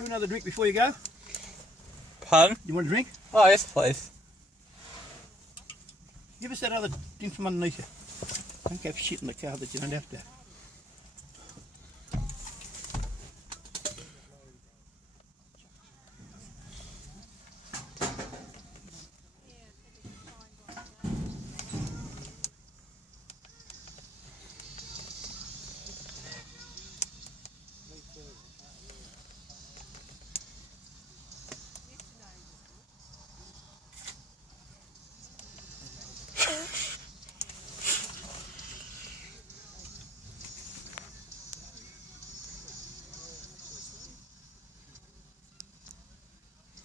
You another drink before you go? Pardon? You want a drink? Oh, yes, please. Give us that other thing from underneath you. Don't have shit in the car that you don't have to.